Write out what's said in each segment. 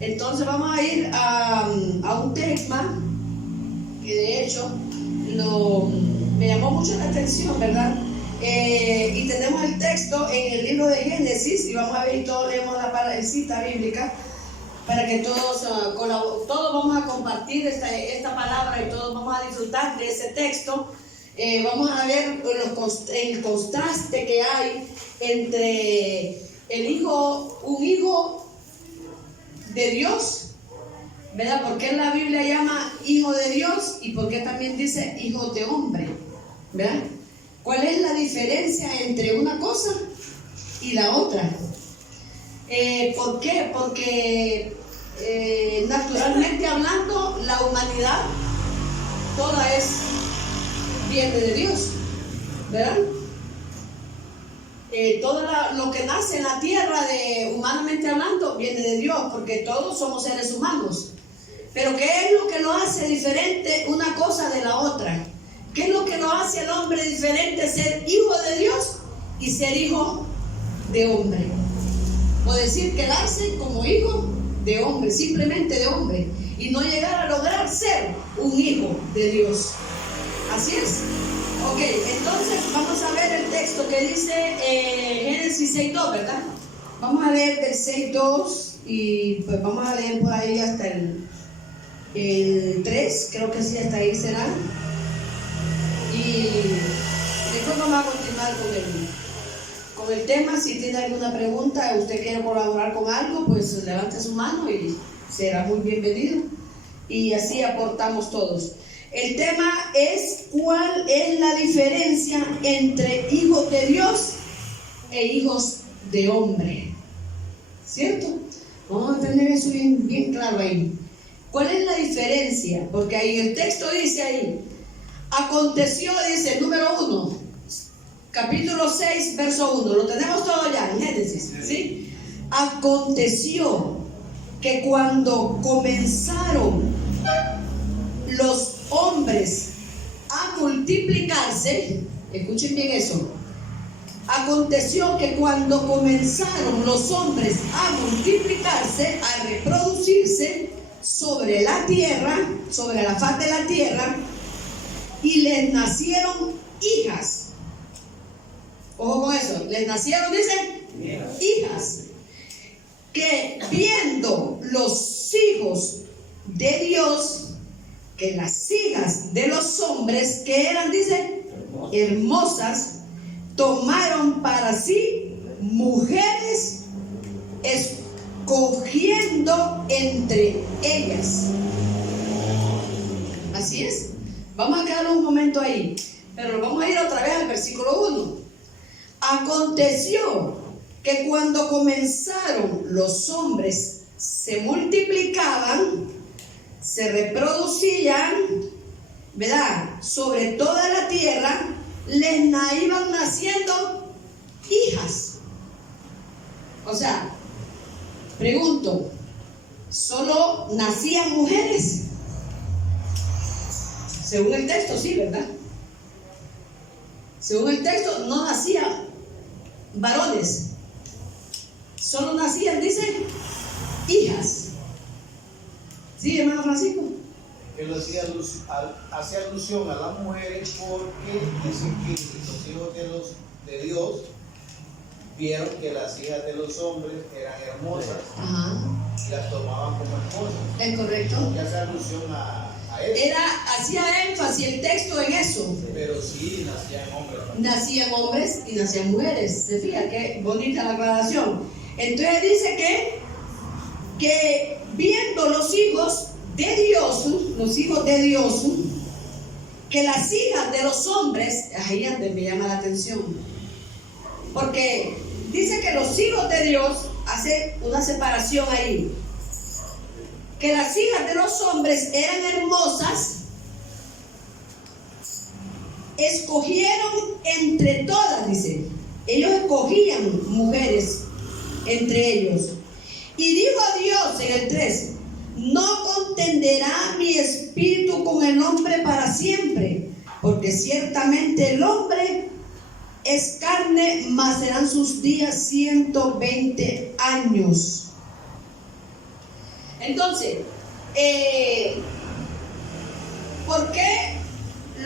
Entonces vamos a ir a un tema que de hecho me llamó mucho la atención, ¿verdad? Y tenemos el texto en el libro de Génesis, y vamos a ver, y todos leemos la cita bíblica, para que todos vamos a compartir esta palabra y todos vamos a disfrutar de ese texto. Vamos a ver el contraste que hay entre un hijo de Dios, ¿verdad? ¿Por qué la Biblia llama hijo de Dios y por qué también dice hijo de hombre? ¿Verdad? ¿Cuál es la diferencia entre una cosa y la otra? ¿Por qué? Porque naturalmente hablando, la humanidad toda viene de Dios, ¿verdad? Todo lo que nace en la tierra, humanamente hablando, viene de Dios, porque todos somos seres humanos. Pero ¿qué es lo que lo hace diferente una cosa de la otra? ¿Qué es lo que lo hace al hombre diferente ser hijo de Dios y ser hijo de hombre? O decir, quedarse como hijo de hombre, simplemente de hombre, y no llegar a lograr ser un hijo de Dios. Así es. Ok, entonces vamos a ver el texto que dice Génesis 6.2, ¿verdad? Vamos a leer del 6.2 y pues vamos a leer por ahí hasta el 3, creo que sí, hasta ahí será. Y después vamos a continuar con el tema. Si tiene alguna pregunta, usted quiere colaborar con algo, pues levante su mano y será muy bienvenido. Y así aportamos todos. El tema es: ¿cuál es la diferencia entre hijos de Dios e hijos de hombre? ¿Cierto? Vamos a tener eso bien claro ahí. ¿Cuál es la diferencia? Porque ahí el texto dice ahí, aconteció, dice, número 1, capítulo 6, verso 1. Lo tenemos todo ya en Génesis, ¿sí? Aconteció que cuando comenzaron los hombres a multiplicarse, escuchen bien eso. Aconteció que cuando comenzaron los hombres a multiplicarse, a reproducirse sobre la tierra, sobre la faz de la tierra, y les nacieron hijas. Ojo con eso, les nacieron, dice, hijas, que viendo los hijos de Dios, que las hijas de los hombres, que eran, dice, hermosas, tomaron para sí mujeres, escogiendo entre ellas. Así es. Vamos a quedarnos un momento ahí, pero vamos a ir otra vez al versículo 1. Aconteció que cuando comenzaron los hombres se multiplicaban, se reproducían, ¿verdad? Sobre toda la tierra, les iban naciendo hijas. O sea, pregunto, ¿solo nacían mujeres? Según el texto, sí, ¿verdad? Según el texto, no nacían varones, solo nacían, dice, hijas. Sí, hermano Francisco. Él hace alusión a las mujeres porque dicen que los hijos de Dios vieron que las hijas de los hombres eran hermosas. Ajá. Y las tomaban como esposas. Es correcto. Y hace alusión a eso. Hacía énfasis el texto en eso. Pero sí, nacían hombres. Nacían hombres y nacían mujeres. Se fija qué bonita la aclaración. Entonces dice que viendo los hijos de Dios, que las hijas de los hombres, ahí es donde me llama la atención, porque dice que los hijos de Dios, hace una separación ahí, que las hijas de los hombres eran hermosas, escogieron entre todas, dice, ellos escogían mujeres entre ellos. Y dijo Dios en el 3, no contenderá mi espíritu con el hombre para siempre, porque ciertamente el hombre es carne, mas serán sus días 120 años. Entonces, ¿por qué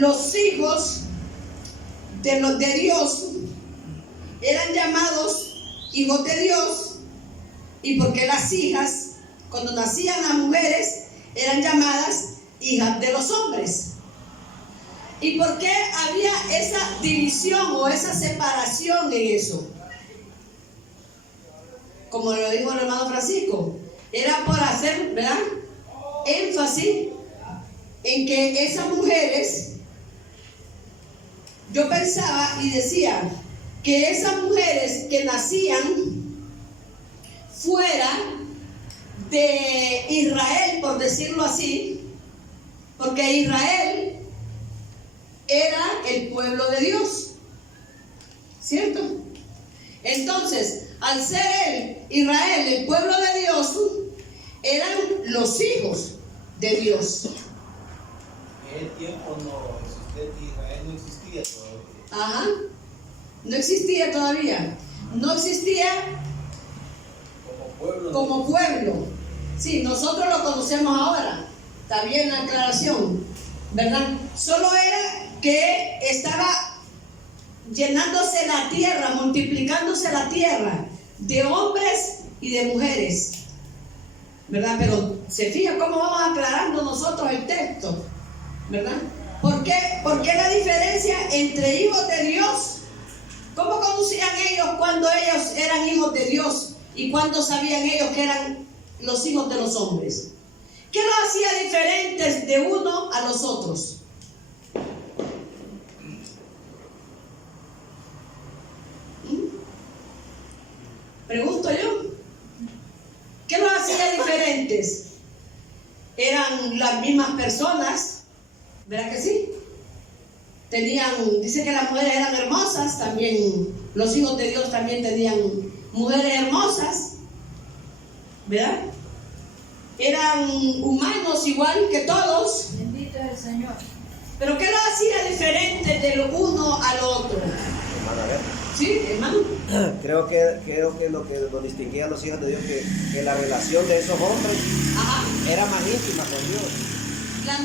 los hijos de Dios eran llamados hijos de Dios? ¿Y por qué las hijas, cuando nacían las mujeres, eran llamadas hijas de los hombres? ¿Y por qué había esa división o esa separación en eso? Como lo dijo el hermano Francisco, era por hacer, ¿verdad?, énfasis en que esas mujeres, yo pensaba y decía que esas mujeres que nacían fuera de Israel, por decirlo así, porque Israel era el pueblo de Dios, ¿cierto? Entonces, al ser Israel el pueblo de Dios, eran los hijos de Dios. En el tiempo no existía, Israel no existía todavía. Ajá, no existía todavía, no existía como pueblo. Sí, nosotros lo conocemos ahora, está bien la aclaración, ¿verdad? Solo era que estaba llenándose la tierra, multiplicándose la tierra de hombres y de mujeres, ¿verdad? Pero se fija cómo vamos aclarando nosotros el texto, ¿verdad? ¿Por qué la diferencia entre hijos de Dios? ¿Cómo conocían ellos cuando ellos eran hijos de Dios y cuándo sabían ellos que eran los hijos de los hombres? ¿Qué los hacía diferentes de uno a los otros? Pregunto yo, ¿qué los hacía diferentes? Eran las mismas personas, ¿verdad que sí? Dice que las mujeres eran hermosas, también los hijos de Dios también tenían mujeres hermosas, ¿verdad? Eran humanos igual que todos. Bendito es el Señor. Pero ¿qué los hacía diferentes de lo uno al otro? Hermana, a ver. ¿Sí, hermano? Creo que lo que los distinguía a los hijos de Dios, que la relación de esos hombres Ajá. era más íntima con Dios. La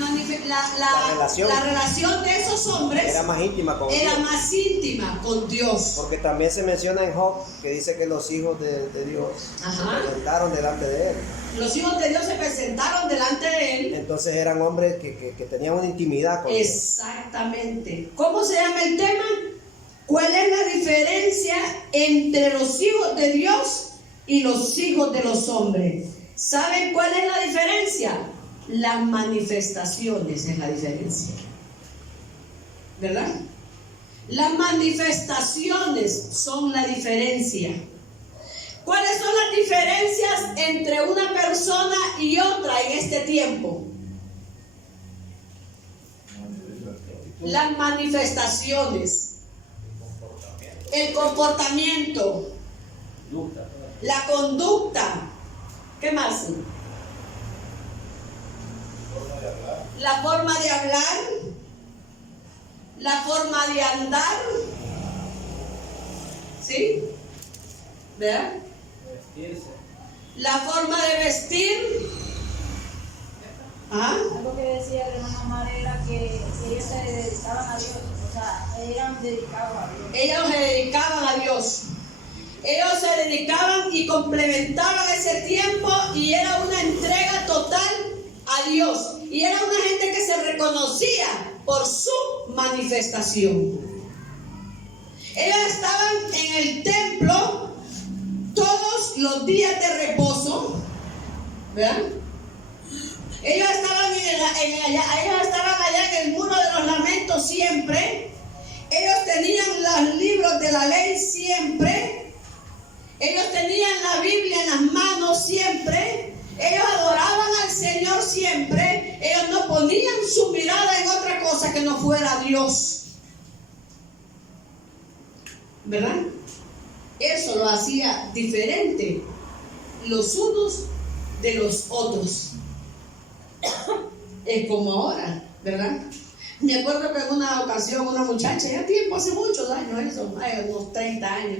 relación de esos hombres era más íntima con era Dios. más íntima con Dios. Porque también se menciona en Job que dice que los hijos de Dios Ajá. se presentaron delante de él. Los hijos de Dios se presentaron delante de él. Entonces eran hombres que tenían una intimidad con Dios. Exactamente. ¿Cómo se llama el tema? ¿Cuál es la diferencia entre los hijos de Dios y los hijos de los hombres? ¿Saben cuál es la diferencia? Las manifestaciones es la diferencia, ¿verdad? Las manifestaciones son la diferencia. ¿Cuáles son las diferencias entre una persona y otra en este tiempo? Las manifestaciones, el comportamiento, la conducta, ¿qué más? La forma de hablar, la forma de andar, ¿sí? ¿Verdad? La forma de vestir. ¿Ah? Algo que decía el hermano Omar era que ellos se dedicaban a Dios, o sea, eran dedicados a Dios. Ellos se dedicaban a Dios. Ellos se dedicaban y complementaban ese tiempo y era una entrega total a Dios. Y era una gente que se reconocía por su manifestación. Ellos estaban en el templo todos los días de reposo, ¿verdad? Ellos estaban allá en el muro de los lamentos siempre. Ellos tenían los libros de la ley siempre. Ellos tenían la Biblia en las manos siempre. Ellos adoraban al Señor siempre. Ellos no ponían su mirada en otra cosa que no fuera Dios, ¿verdad? Eso lo hacía diferente los unos de los otros. es como ahora, ¿verdad? Me acuerdo que en una ocasión una muchacha, ya tiempo, hace muchos años, eso, unos 30 años,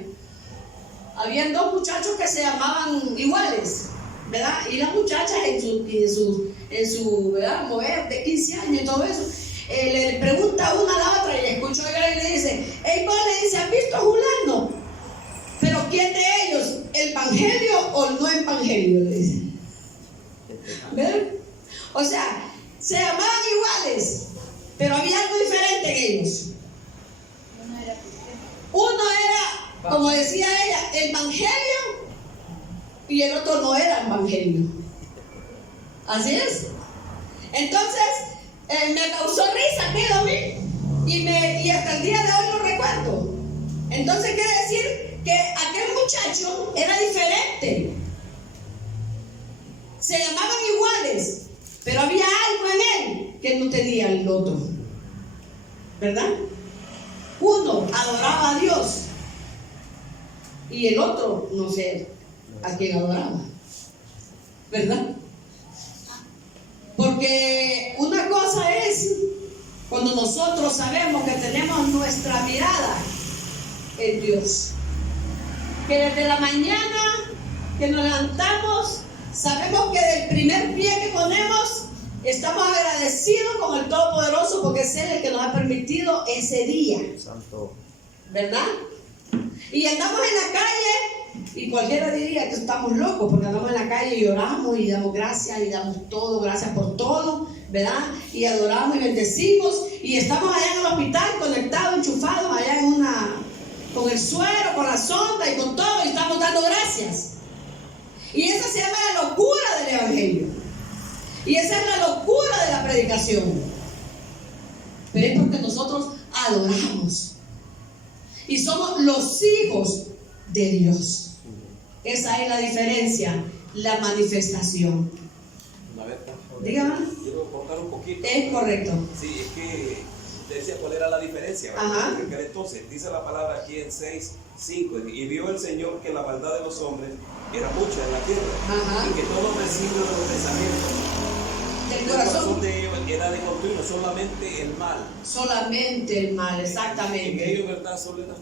habían dos muchachos que se llamaban iguales, ¿verdad? Y las muchachas en su ¿verdad? Mover de 15 años y todo eso, le pregunta una a la otra y le escucho y le dice, hey, vos le dice, ¿has visto a Julano? Pero ¿quién de ellos? ¿El evangelio o el no evangelio? Le dice. ¿Ven? O sea, se llamaban iguales, pero había algo diferente en ellos. Uno era, como decía ella, el evangelio y el otro no era evangelio. Así es. Entonces, me causó risa aquello a mí y hasta el día de hoy lo recuerdo. Entonces quiere decir que aquel muchacho era diferente. Se llamaban iguales, pero había algo en él que no tenía el otro. ¿Verdad? Uno adoraba a Dios y el otro no sé a quién adoraba. ¿Verdad? Porque una cosa es cuando nosotros sabemos que tenemos nuestra mirada en Dios, que desde la mañana que nos levantamos sabemos que del primer pie que ponemos estamos agradecidos con el Todopoderoso porque es Él el que nos ha permitido ese día. Santo. ¿Verdad? Y andamos en la calle y cualquiera diría que estamos locos porque andamos en la calle y oramos y damos gracias y damos todo, gracias por todo, ¿verdad? Y adoramos y bendecimos y estamos allá en el hospital conectados, enchufados allá con el suero, con la sonda y con todo y estamos dando gracias. Y esa se llama la locura del evangelio. Y esa es la locura de la predicación. Pero es porque nosotros adoramos y somos los hijos de Dios. Esa es la diferencia, la manifestación. Dígame. Quiero cortar un poquito. Es correcto. Sí, es que te decía cuál era la diferencia. Ajá. Porque entonces dice la palabra aquí en 6:5, y vio el Señor que la maldad de los hombres era mucha en la tierra. Ajá. Y que todos los designios de los pensamientos Del el corazón. de ellos era de continuo, solamente el mal. Solamente el mal, En exactamente. ellos, ¿verdad? Solo era.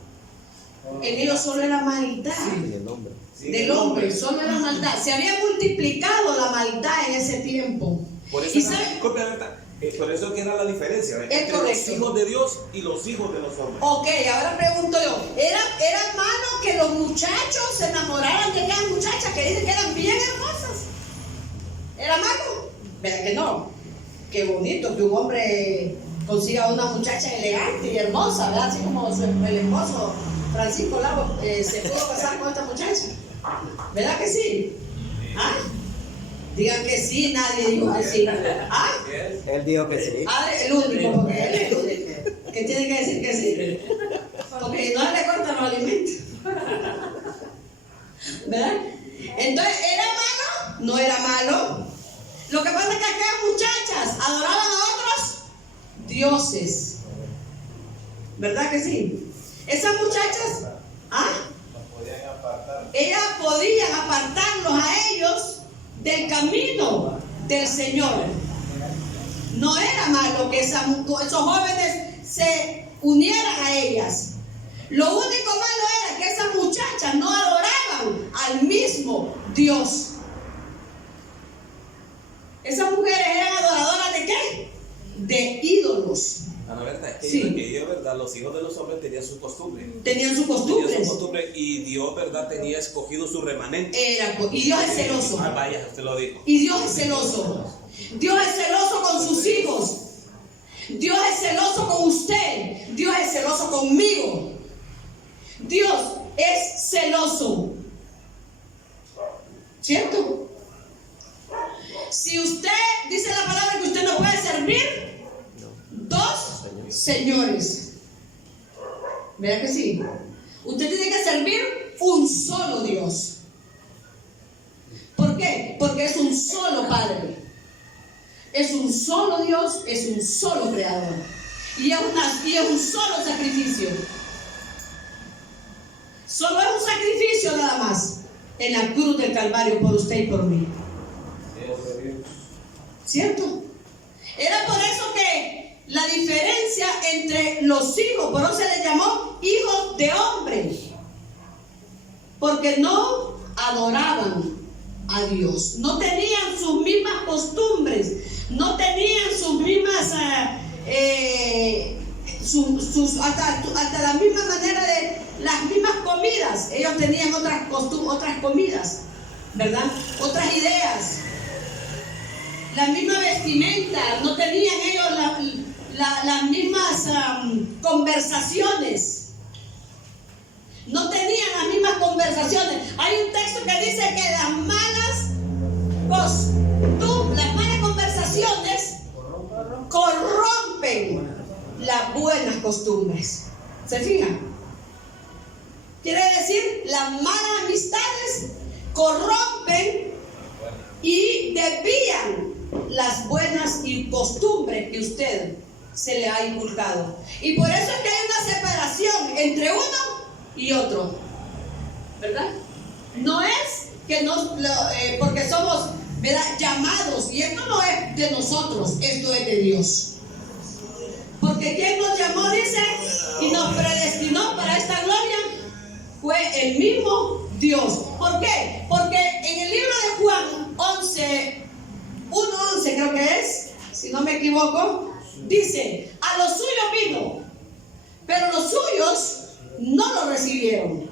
En ellos solo era maldad. Sí, el hombre. Sí, Del hombre, solo era maldad. Se había multiplicado la maldad en ese tiempo. Por eso, Y sabe- disculpe, ¿verdad? Por eso que era la diferencia, ¿verdad? Es Entre correcto. los hijos de Dios y los hijos de los hombres. Ok, ahora pregunto yo, ¿era malo que los muchachos se enamoraran de aquellas muchachas que dicen que eran bien hermosas? ¿Era malo? ¿Verdad que no? Qué bonito que un hombre consiga una muchacha elegante y hermosa, ¿verdad? Así como el esposo Francisco Lago se pudo casar con esta muchacha. ¿Verdad que sí? ¿Ah? Digan que sí, nadie dijo que sí. ¿Ah? Él dijo que sí. Ah, el único, porque él es el único que tiene que decir que sí. Porque no le cortan los alimentos. ¿Verdad? Entonces, ¿era malo? No era malo. Lo que pasa es que aquellas muchachas adoraban a otros dioses. ¿Verdad que sí? Esas muchachas, ¿ah? No podían apartar. Ellas podían apartarlos a ellos del camino del Señor. No era malo que esos jóvenes se unieran a ellas. Lo único malo era que esas muchachas no adoraban al mismo Dios. Esas mujeres eran adoradoras ¿de qué? De ídolos. La verdad es que Sí. ellos, ¿verdad? Los hijos de los hombres tenían sus costumbres. Tenían sus Tenían costumbres. sus costumbres y Dios, ¿verdad? Tenía escogido su remanente. Y Dios es celoso. Ah, vaya, usted lo dijo. Y Dios es celoso. Dios es celoso con sus hijos. Dios es celoso con usted. Dios es celoso conmigo. Dios es celoso. ¿Cierto? Si usted dice la palabra que usted no puede servir dos señores. ¿Verdad que sí? Usted tiene que servir un solo Dios. ¿Por qué? Porque es un solo Padre. Es un solo Dios, es un solo Creador. Y es un solo sacrificio. Solo es un sacrificio nada más en la cruz del Calvario por usted y por mí. ¿cierto? Era por eso que la diferencia entre los hijos, por eso se les llamó hijos de hombre, porque no adoraban a Dios, no tenían sus mismas costumbres, no tenían sus mismas hasta la misma manera de las mismas comidas. Ellos tenían otras comidas, ¿verdad? Otras ideas, la misma vestimenta, no tenían ellos las mismas conversaciones. No tenían las mismas conversaciones. Hay un texto que dice que las malas conversaciones corrompen las buenas costumbres. ¿Se fijan? Quiere decir, las malas amistades corrompen y desvían las buenas costumbres que usted se le ha inculcado. Y por eso es que hay una separación entre uno y otro, ¿verdad? No es que porque somos, ¿verdad?, llamados, y esto no es de nosotros, esto es de Dios. Porque quien nos llamó, dice, y nos predestinó para esta gloria, fue el mismo Dios. ¿Por qué? Porque en el libro de Juan 1:11 creo que es, si no me equivoco, dice, a los suyos vino, pero los suyos no lo recibieron.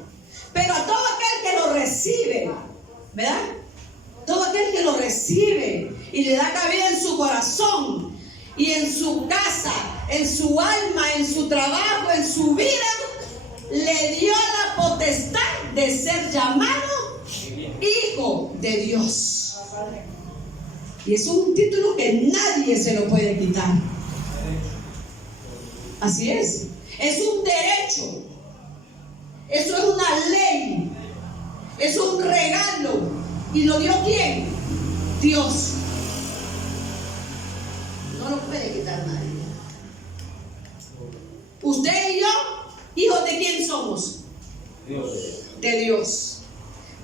Pero a todo aquel que lo recibe, ¿verdad? Todo aquel que lo recibe y le da cabida en su corazón y en su casa, en su alma, en su trabajo, en su vida, le dio la potestad de ser llamado hijo de Dios. Y es un título que nadie se lo puede quitar. Así es. Es un derecho. Eso es una ley. Es un regalo. ¿Y lo dio quién? Dios. No lo puede quitar nadie. Usted y yo, hijos de quién somos? Dios. De Dios.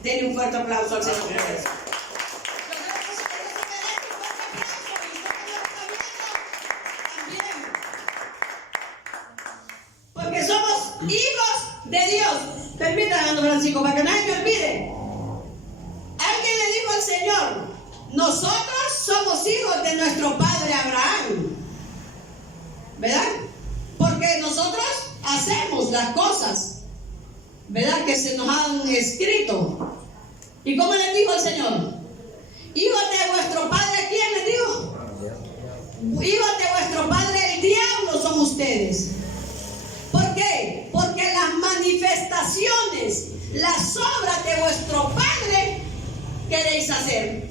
Denle un fuerte aplauso al Señor por eso. Porque somos hijos de Dios. Permítame, hermano Francisco, para que nadie me olvide. Alguien le dijo al Señor: nosotros somos hijos de nuestro padre Abraham, ¿verdad? Porque nosotros hacemos las cosas, ¿verdad?, que se nos han escrito. ¿Y cómo les dijo el Señor? Hijos de vuestro padre, ¿quién les dijo? Hijos de vuestro padre el diablo son ustedes. ¿Por qué? Porque las manifestaciones, las obras de vuestro padre queréis hacer.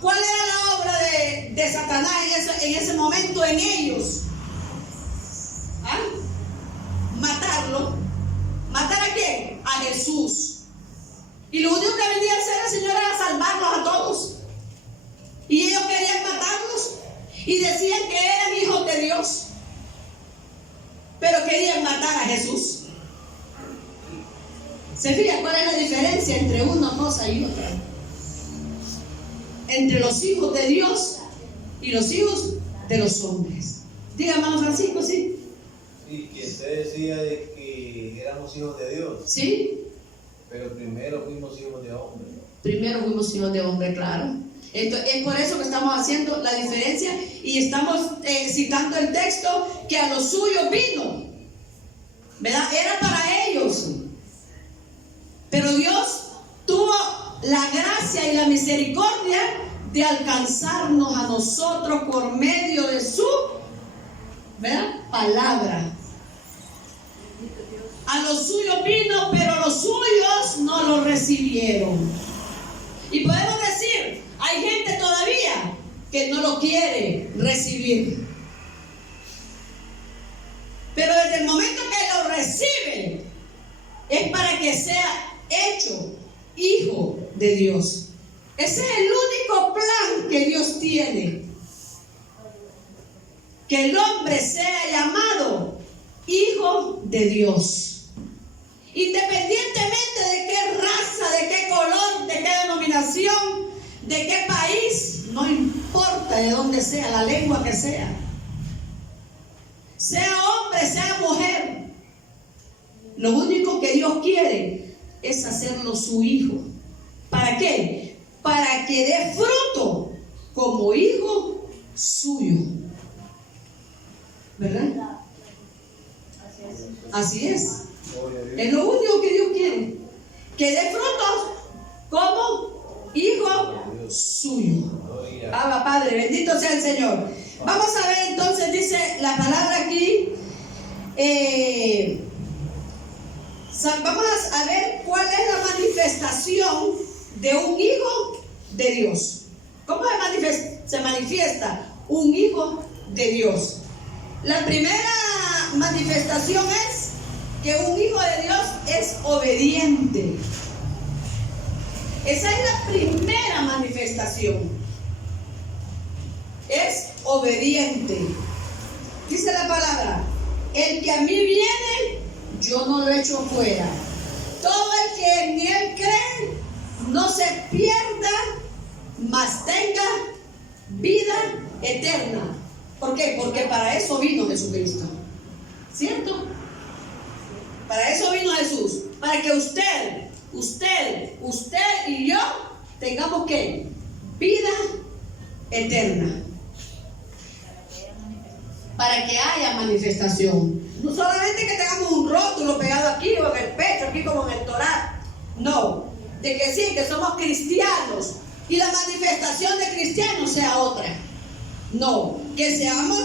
¿Cuál era la obra de Satanás en ese momento en ellos? ¿Ah? Matarlo. ¿Matar a quién? A Jesús. Y lo único que venía a hacer el Señor era salvarlos a todos. Y ellos querían matarlos y decían que eran hijos de Dios, pero querían matar a Jesús. ¿Se fija cuál es la diferencia entre una cosa y otra? Entre los hijos de Dios y los hijos de los hombres. Diga, hermano Francisco, ¿sí? Sí, que usted decía de que éramos hijos de Dios. ¿Sí? Pero primero fuimos hijos de hombre. Primero fuimos hijos de hombre, claro. Entonces, es por eso que estamos haciendo la diferencia y estamos citando el texto que a los suyos vino, ¿verdad? Era para ellos. Pero Dios tuvo la gracia y la misericordia de alcanzarnos a nosotros por medio de su, ¿verdad?, palabra. A los suyos vino, pero los suyos no lo recibieron. Y podemos decir, hay gente todavía que no lo quiere recibir. Pero desde el momento que lo recibe, es para que sea hecho hijo de Dios. Ese es el único plan que Dios tiene. Que el hombre sea llamado hijo de Dios. Independientemente de qué raza, de qué color, de qué denominación, de qué país, no importa de dónde sea, la lengua que sea hombre, sea mujer. Lo único que Dios quiere es hacerlo su hijo. ¿Para qué? Para que dé fruto como hijo suyo. ¿Verdad? Así es. Es lo único que Dios quiere. Que dé frutos como hijo suyo. Abba Padre, bendito sea el Señor. Vamos a ver entonces, dice la palabra aquí. Vamos a ver cuál es la manifestación de un hijo de Dios. ¿Cómo se manifiesta un hijo de Dios? La primera manifestación es que un hijo de Dios es obediente. Esa es la primera manifestación. Es obediente. Dice la palabra: el que a mí viene, yo no lo echo fuera. Todo el que en él cree, no se pierda, mas tenga vida eterna. ¿Por qué? Porque para eso vino Jesucristo. ¿Cierto? Para eso vino Jesús. Para que usted y yo tengamos ¿qué? Vida eterna. Para que haya manifestación. No solamente que tengamos un rótulo pegado aquí o en el pecho, aquí como en el Torá. No. De que sí, que somos cristianos y la manifestación de cristianos sea otra. No. Que seamos,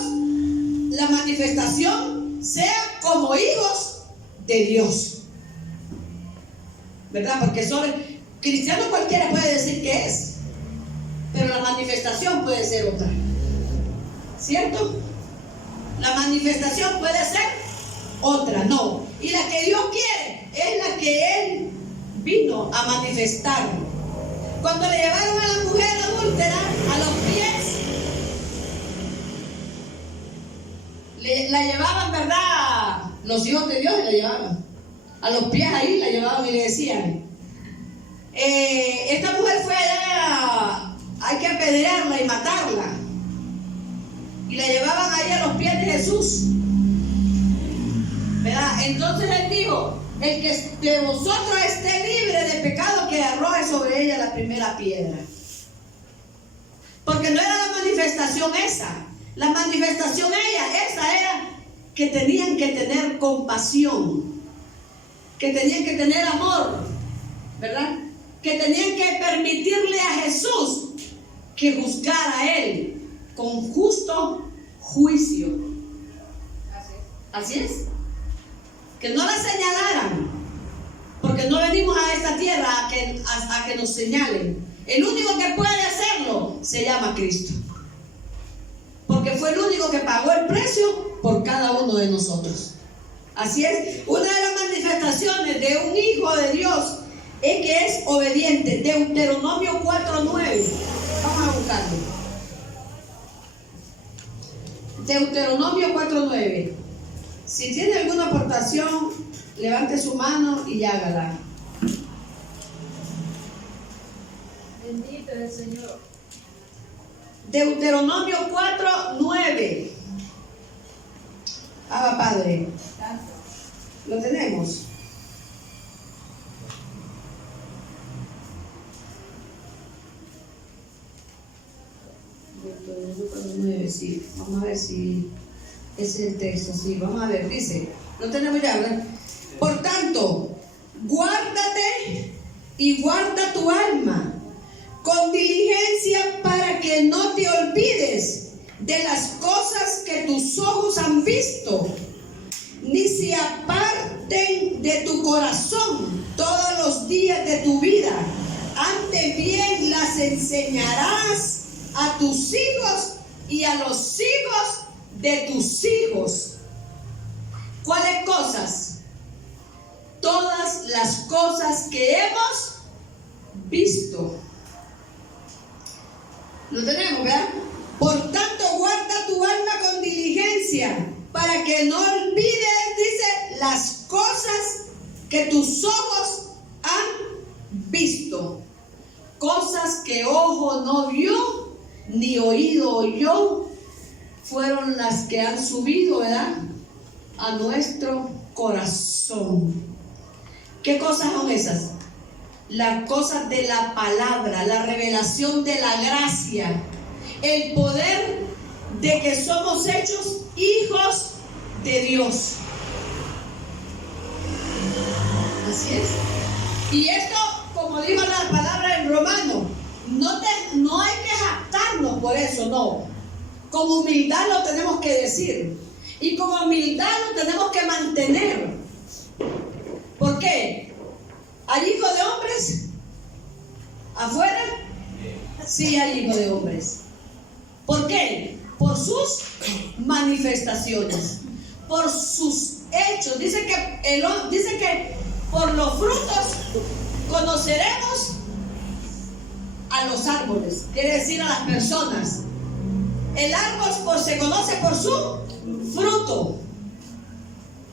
la manifestación sea como hijos de Dios. ¿Verdad? Porque cristiano cualquiera puede decir que es, pero la manifestación puede ser otra. ¿Cierto? La manifestación puede ser otra, no. Y la que Dios quiere es la que Él vino a manifestar. Cuando le llevaron a la mujer adúltera a los pies, la llevaban, ¿verdad? Los hijos de Dios la llevaban. A los pies ahí la llevaban y le decían: esta mujer fue allá, hay que apedrearla y matarla. Y la llevaban ahí a los pies de Jesús, ¿verdad? Entonces Él dijo: el que de vosotros esté libre de pecado, que arroje sobre ella la primera piedra. Porque no era la manifestación esa. La manifestación esa era que tenían que tener compasión, que tenían que tener amor, ¿verdad? Que tenían que permitirle a Jesús que juzgara a Él con justo juicio. Así es. Que no la señalaran, porque no venimos a esta tierra a que nos señalen. El único que puede hacerlo se llama Cristo, porque fue el único que pagó el precio por cada uno de nosotros. Así es. Una de las manifestaciones de un hijo de Dios es que es obediente. Deuteronomio 4:9. Vamos a buscarlo. Deuteronomio 4:9. Si tiene alguna aportación, levante su mano y hágala. Bendito es el Señor. Deuteronomio 4:9. Abba Padre. ¿Lo tenemos? Deuteronomio 4:9, sí. Vamos a ver si ese es el texto. Sí, vamos a ver. Dice, lo tenemos ya, ¿verdad? Por tanto, guárdate y guarda tu alma con diligencia, para que no te olvides de las cosas que tus ojos han visto, ni se aparten de tu corazón todos los días de tu vida. Antes bien las enseñarás a tus hijos y a los hijos de tus hijos. ¿Cuáles cosas? Todas las cosas que hemos visto. Lo tenemos, ¿verdad? Por tanto, guarda tu alma con diligencia, para que no olvides, dice, las cosas que tus ojos han visto. Cosas que ojo no vio, las que han subido, ¿verdad?, a nuestro corazón. ¿Qué cosas son esas? Las cosas de la palabra, la revelación de la gracia, el poder de que somos hechos hijos de Dios. Así es. Y esto, como dijo la palabra en Romano, no hay que jactarnos por eso, no. Con humildad lo tenemos que decir. Y con humildad lo tenemos que mantener. ¿Por qué? ¿Hay hijos de hombres afuera? Sí, hay hijos de hombres. ¿Por qué? Por sus manifestaciones, por sus hechos. Dice que por los frutos conoceremos a los árboles, quiere decir a las personas. El árbol se conoce por su fruto.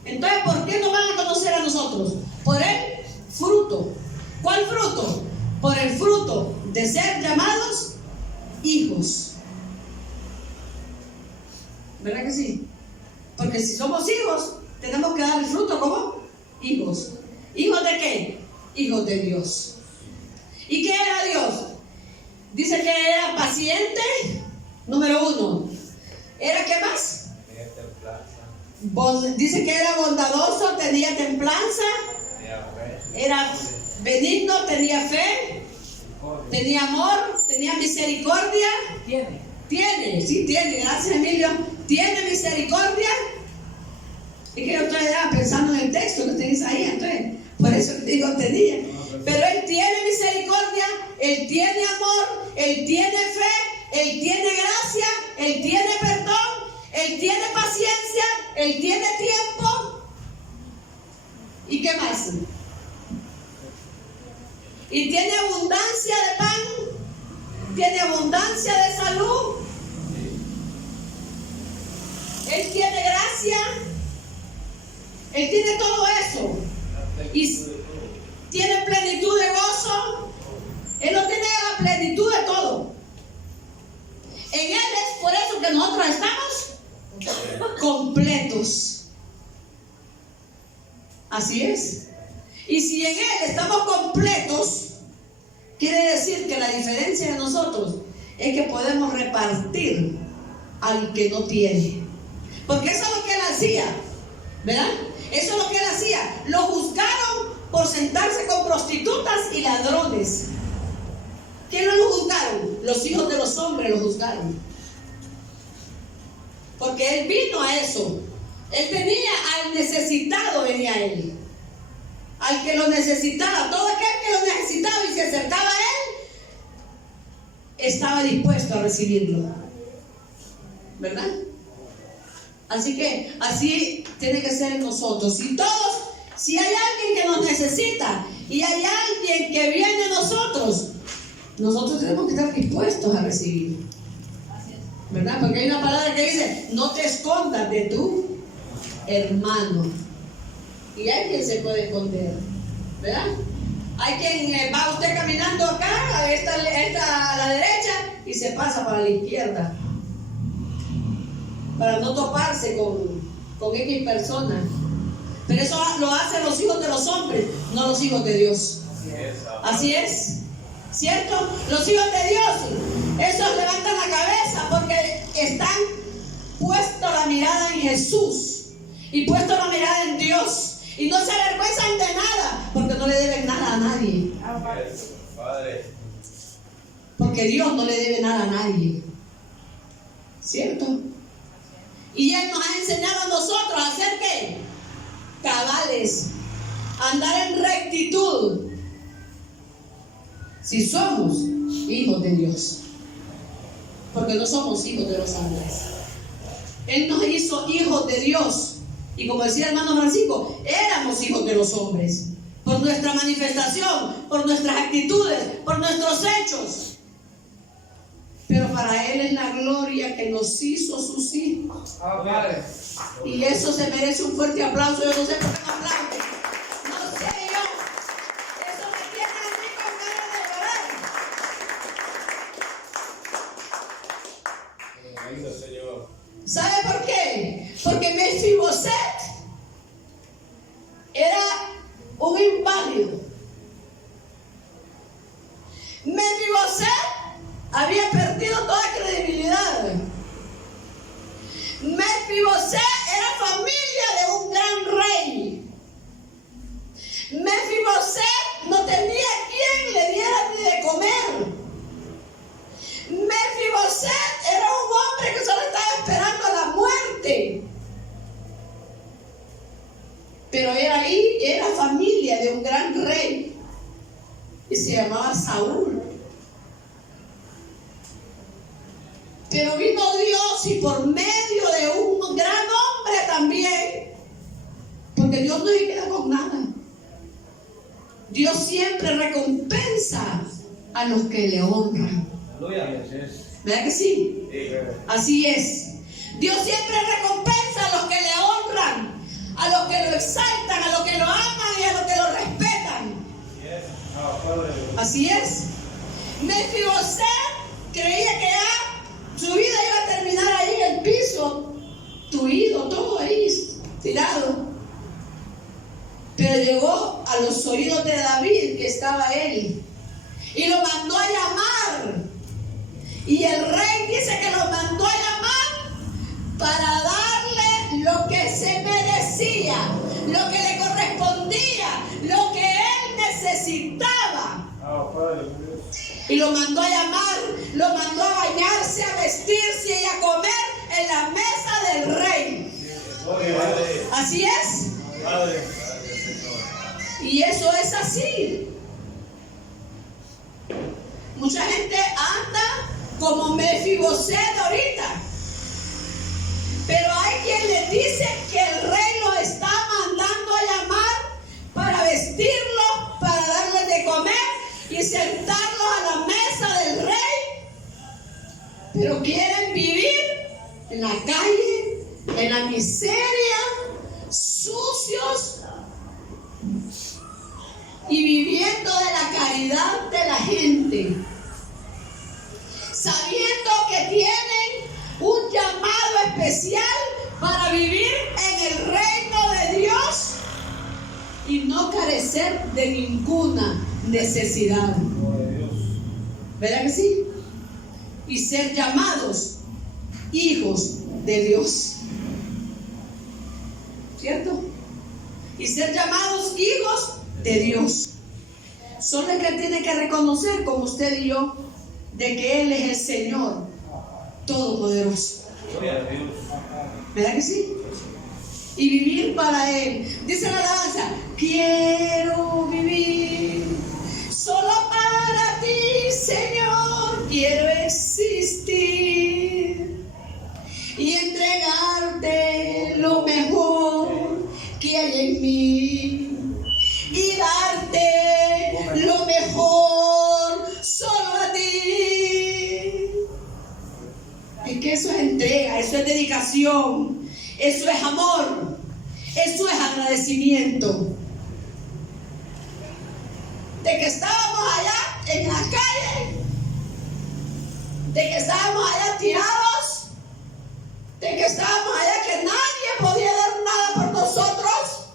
Entonces, ¿por qué no van a conocer a nosotros? Por el fruto. ¿Cuál fruto? Por el fruto de ser llamados hijos. ¿Verdad que sí? Porque si somos hijos, tenemos que dar el fruto como hijos. ¿Hijos de qué? Hijos de Dios. ¿Y qué era Dios? Dice que era paciente, número 1. ¿Era qué más? Dice que era bondadoso, tenía templanza, era benigno, tenía fe, tenía amor, tenía misericordia. Tiene, gracias Emilio. Tiene misericordia. Es que yo estoy pensando en el texto que está en Isaías, entonces, por eso digo tenía. Pero Él tiene misericordia, Él tiene amor, Él tiene fe, Él tiene gracia, Él tiene perdón, Él tiene paciencia, Él tiene tiempo. ¿Y qué más? Y tiene abundancia de pan, tiene abundancia de salud, Él tiene gracia, Él tiene todo eso. Y tiene plenitud de gozo. Él no tiene la plenitud de todo. En Él es por eso que nosotros estamos completos. Así es. Y si en Él estamos completos, quiere decir que la diferencia de nosotros es que podemos repartir al que no tiene. Porque eso es lo que Él hacía, ¿verdad? Eso es lo que Él hacía. Lo juzgaron por sentarse con prostitutas y ladrones. ¿Quiénes lo juzgaron? Los hijos de los hombres lo juzgaron. Porque Él vino a eso. Él venía al necesitado, venía Él. Al que lo necesitaba. Todo aquel que lo necesitaba y se acercaba a Él, estaba dispuesto a recibirlo. ¿Verdad? Así que así tiene que ser en nosotros. Si hay alguien que nos necesita y hay alguien que viene a nosotros tenemos que estar dispuestos a recibir. ¿Verdad? Porque hay una palabra que dice: no te escondas de tu hermano. Y hay quien se puede esconder, ¿verdad? Hay quien va usted caminando acá, esta a la derecha y se pasa para la izquierda, para no toparse con X personas. Pero eso lo hacen los hijos de los hombres, no los hijos de Dios. Así es, ¿cierto? Los hijos de Dios, esos levantan la cabeza porque están puesto la mirada en Jesús y puesto la mirada en Dios. Y no se avergüenzan de nada, porque no le deben nada a nadie. Porque Dios no le debe nada a nadie, ¿cierto? Y Él nos ha enseñado a nosotros a hacer ¿qué? Cabales, a andar en rectitud. Si somos hijos de Dios, porque no somos hijos de los hombres. Él nos hizo hijos de Dios. Y como decía el hermano Francisco, éramos hijos de los hombres. Por nuestra manifestación, por nuestras actitudes, por nuestros hechos. Pero para Él es la gloria que nos hizo sus hijos. Y eso se merece un fuerte aplauso. Yo no sé por qué no aplauden. No sé yo. Eso me tiene a mí con ganas de llorar. ¿Sabe por qué? Porque Mefiboset era un inválido. Mefiboset había perdido toda credibilidad. Mefiboset era familia de un gran rey. Mefiboset no tenía quien le diera ni de comer. Mefiboset era un hombre que solo estaba esperando la muerte. Pero era familia de un gran rey y se llamaba Saúl. Pero vino Dios y por medio de un gran hombre también, porque Dios no se queda con nada. Dios siempre recompensa a los que le honran. ¿Verdad que sí? Así es. Dios siempre recompensa a los que le honran, a los que lo exaltan, a los que lo aman y a los que lo respetan. Así es. Mefiboset creía que su vida iba a terminar ahí en el piso, tuido, todo ahí tirado. Pero llegó a los oídos de David, que estaba él, y lo mandó a llamar. Y el rey dice que lo mandó a llamar para darle lo que se merecía, lo que le correspondía, lo que él necesitaba. Y lo mandó a llamar, lo mandó a bañarse, a vestirse y a comer en la mesa del rey. Así es. Y eso es así. Mucha gente anda como Mefiboset ahorita. Pero hay quien le dice que el rey lo está mandando a llamar para vestirlo, para darle de comer y sentarlo a la mesa del rey. Pero quieren vivir en la calle, en la miseria, sucios y viviendo de la caridad de la gente, sabiendo que tienen un llamado especial para vivir en el reino de Dios y no carecer de ninguna necesidad. ¿Verdad que sí? Y ser llamados hijos de Dios. ¿Cierto? Y ser llamados hijos de Dios. Solo el que tiene que reconocer, como usted y yo, de que Él es el Señor Todopoderoso. ¿Verdad que sí? Y vivir para Él. Dice la alabanza: quiero vivir solo para ti, Señor. Quiero existir y entregarte lo mejor que hay en mí y darte lo mejor solo a ti. Es que eso es entrega, eso es dedicación, eso es amor, eso es agradecimiento. De que estábamos allá en la calle, de que estábamos allá tirados, de que estábamos allá que nadie podía dar nada por nosotros,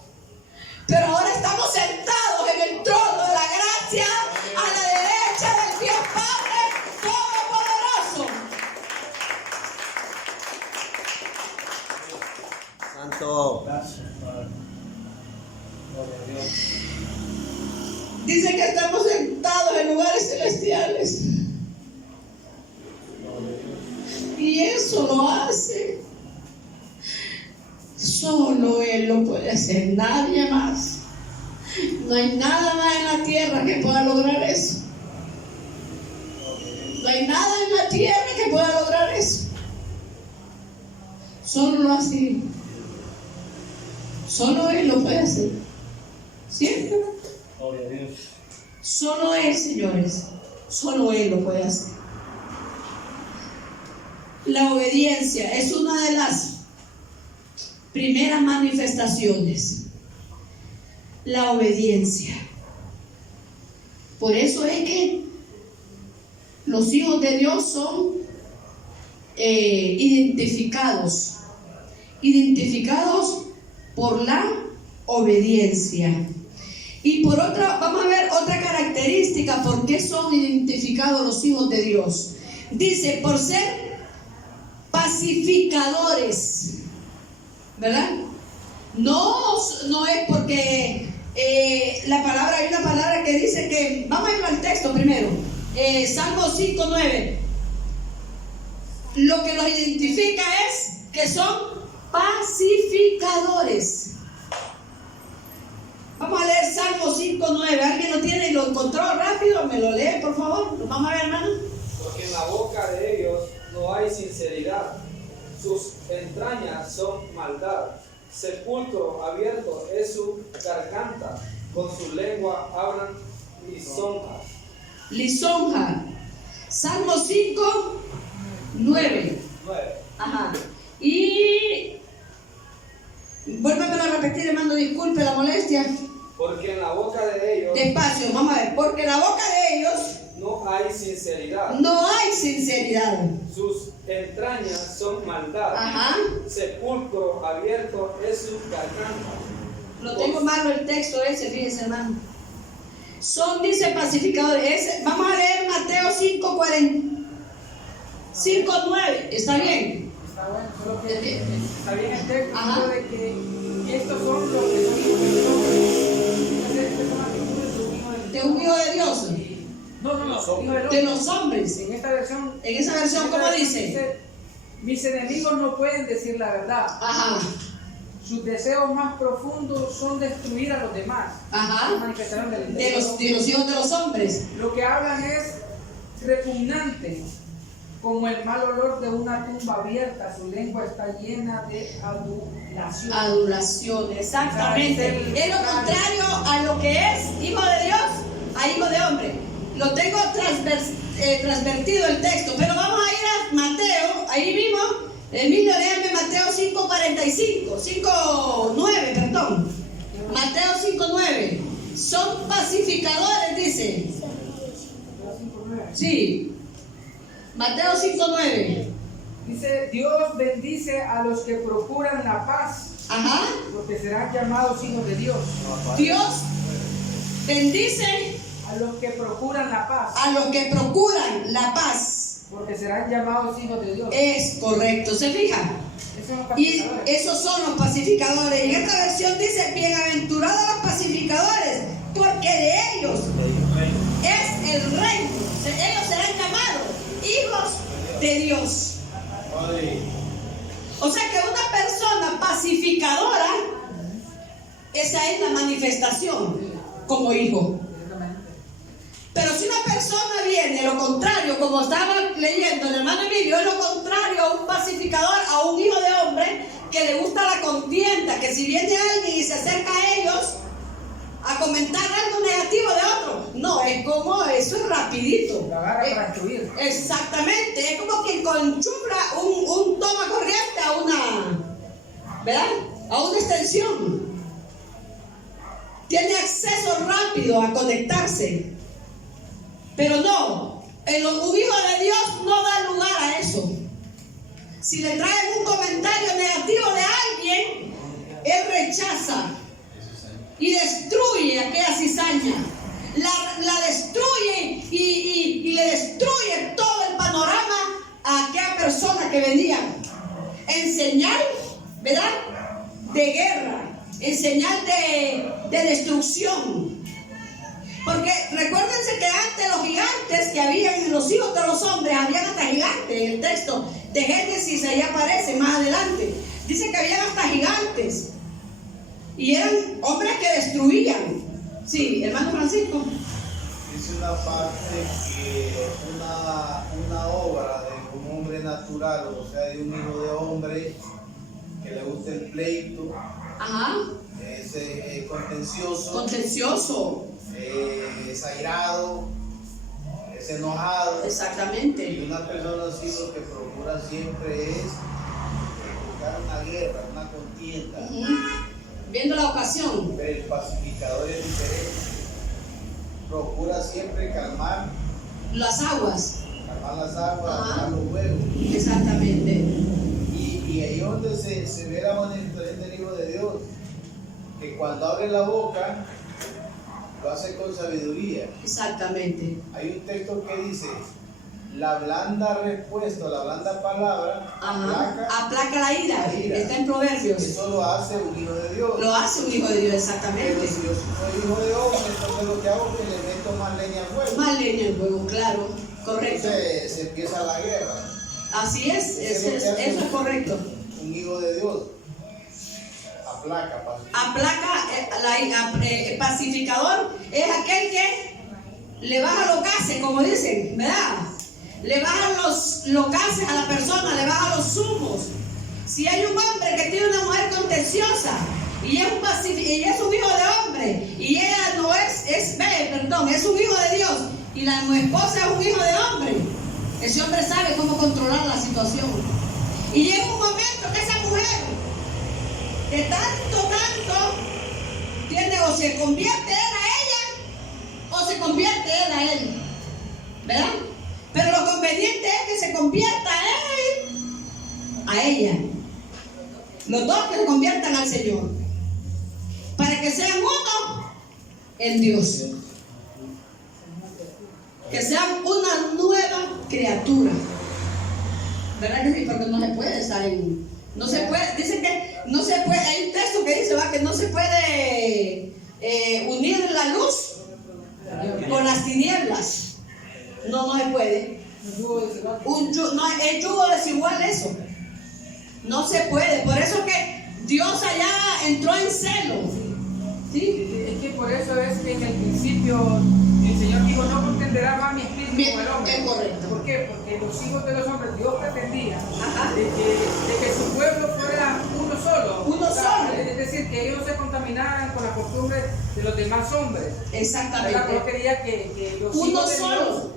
pero ahora estamos sentados en el trono de la gracia a la derecha del Dios Padre Todopoderoso. Santo. Dice que estamos sentados en lugares celestiales. Y eso lo hace solo Él lo puede hacer, nadie más. No hay nada más en la tierra que pueda lograr eso. No hay nada en la tierra que pueda lograr eso. Solo lo hace. Solo Él lo puede hacer. ¿Cierto? Solo Él, señores. Solo Él lo puede hacer. La obediencia es una de las primeras manifestaciones. La obediencia. Por eso es que los hijos de Dios son identificados identificados por la obediencia. Y por otra, vamos a ver otra característica, por qué son identificados los hijos de Dios. Dice, por ser pacificadores, ¿verdad? No es porque la palabra, hay una palabra que dice que, vamos a ir al texto primero, Salmo 5:9. Lo que los identifica es que son pacificadores. Vamos a leer Salmo 5:9. ¿Alguien lo tiene y lo encontró rápido? ¿Me lo lee, por favor? ¿Lo vamos a ver, hermano? Porque en la boca de ellos no hay sinceridad, sus entrañas son maldad. Sepulcro abierto es su garganta, con su lengua hablan lisonja. Lisonja. Salmo 5:9. Ajá. Y vuélvemelo a repetir, hermano, disculpe la molestia. Porque en la boca de ellos Despacio, vamos a ver. Porque en la boca de ellos no hay sinceridad, no hay sinceridad. sus entrañas son maldad. Ajá. Sepulcro abierto es su garganta. Lo tengo malo el texto ese, fíjense, hermano. Son, dice, pacificadores. Vamos a leer Mateo 5:9. ¿Está bien? Está bueno, solo que está bien el texto, Ajá. solo de que estos son los que son hijos de Dios. Estas son actitudes de un hijo de De un hijo de Dios. No, hijo del De hombre. los hombres. En esta versión, ¿Cómo dice? mis enemigos no pueden decir la verdad. Ajá. Sus deseos más profundos son destruir a los demás. Ajá. Manifestaron del De los hijos de los hombres. Lo que hablan es repugnante, como el mal olor de una tumba abierta. Su lengua está llena de adulación. Adulación, exactamente. Es lo contrario a lo que es hijo de Dios a hijo de hombre. Lo tengo transvertido el texto, pero vamos a ir a Mateo, ahí mismo. Emilio, léame Mateo 5:9, perdón. Mateo 5:9. Son pacificadores, dice. Sí. Mateo 5:9. Dice, Dios bendice a los que procuran la paz, Ajá. porque serán llamados hijos de Dios. Dios bendice A los que procuran la paz, a los que procuran la paz. porque serán llamados hijos de Dios. Es correcto, ¿se fijan? Esos son los Y pacificadores. esos son los pacificadores. En esta versión dice, bienaventurados los pacificadores, porque de ellos es el reino. Ellos serán llamados hijos de Dios. O sea que una persona pacificadora, esa es la manifestación como hijo. Pero si una persona viene, lo contrario, como estaba leyendo el hermano Emilio, es lo contrario a un pacificador, a un hijo de hombre que le gusta la contienda, que si viene alguien y se acerca a ellos a comentar algo negativo de otro, no, es como, eso es rapidito. Lo agarra para destruir. Exactamente, es como quien conchufla un toma corriente a una, ¿verdad? A una extensión. Tiene acceso rápido a conectarse. Pero no, un hijo de Dios no da lugar a eso. Si le traen un comentario negativo de alguien, él rechaza y destruye aquella cizaña. La destruye y le destruye todo el panorama a aquella persona que venía en señal, ¿verdad?, de guerra, en señal de destrucción. Porque recuérdense que antes los gigantes que habían en los hijos de los hombres, habían hasta gigantes. En el texto de Génesis ahí aparece más adelante. Dice que habían hasta gigantes. Y eran hombres que destruían. Sí, hermano Francisco. Dice una parte que una obra de un hombre natural, o sea, de un hijo de hombre que le gusta el pleito, Ajá. es contencioso, Contencioso. es airado, es enojado. Exactamente. Y una persona así lo que procura siempre es buscar una guerra, una contienda. Ujú. Viendo la ocasión. Pero el pacificador es diferente. Procura siempre calmar Las aguas. las aguas, Ajá. calmar los juegos. Exactamente. Y Y ahí es donde se ve la manifestación del Hijo de Dios, que cuando abre la boca, lo hace con sabiduría. Exactamente. Hay un texto que dice, la blanda respuesta, la blanda palabra, Ajá. Aplaca la ira. la ira. Está en Proverbios. Eso lo hace un hijo de Dios. Lo hace un hijo de Dios, Pero exactamente. si yo soy hijo de hombre, entonces lo que hago es que le meto más leña al fuego. Más leña en fuego, claro. Correcto. Entonces se empieza la guerra. Así es, eso es correcto. Un hijo de Dios aplaca, Pacificador es aquel que le baja los gases, como dicen, ¿verdad? Le baja los gases a la persona, le baja los humos. Si hay un hombre que tiene una mujer contenciosa y es un hijo de hombre y ella no es un hijo de Dios y la esposa es un hijo de hombre, ese hombre sabe cómo controlar la situación. Y llega un momento que esa mujer, que tanto, tiene o se convierte él a ella o se convierte él a él, ¿verdad? Pero lo conveniente es que se convierta él a ella. Los dos que se conviertan al Señor, para que sean uno en Dios, que sean una nueva criatura, ¿verdad que sí? Porque no se puede estar en, no se puede, dicen que no se puede, hay un texto que dice, ¿va? Que no se puede unir la luz con las tinieblas, no se puede. El yugo desigual, eso no se puede. Por eso que Dios allá entró en celo, ¿sí? Es que por eso es que en el principio el Señor dijo, no contenderá más mi espíritu con el hombre. Es correcto. ¿Por qué? Porque los hijos de los hombres, Dios pretendía Ajá. de que su pueblo fuera uno solo. Uno solo. Es decir, que ellos se contaminaran con las costumbres de los demás hombres. Exactamente. Dios quería que los Uno hijos de solo.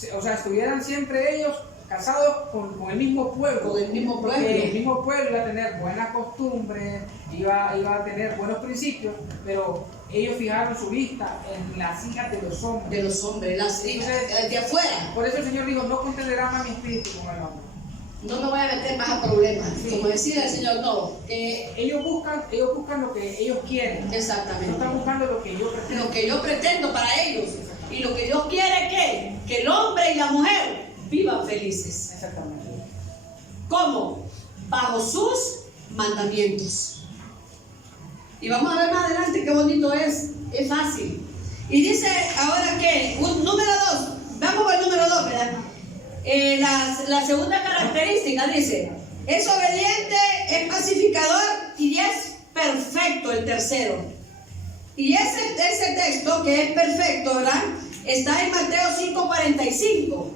Dios, estuvieran siempre ellos casados con el mismo pueblo. Con el mismo pueblo. Porque el mismo pueblo iba a tener buenas costumbres, iba a tener buenos principios, pero ellos fijaron su vista en las hijas de los hombres. De los hombres, las de afuera. Por eso el Señor dijo, no contenderá más mi espíritu con el hombre. No me voy a meter más a problemas. Sí. Como decía el Señor, no. Ellos buscan lo que ellos quieren. No Exactamente. están buscando lo que yo pretendo. Lo que yo pretendo para ellos. Y lo que Dios quiere es que el hombre y la mujer vivan felices. Exactamente. ¿Cómo? Bajo sus mandamientos. Y vamos a ver más adelante qué bonito es. Es fácil. Y dice ahora que, número 2, vamos al número 2, ¿verdad? La segunda característica dice, es obediente, es pacificador y es perfecto, el tercero. Y ese texto que es perfecto, ¿verdad? Está en Mateo 5:45.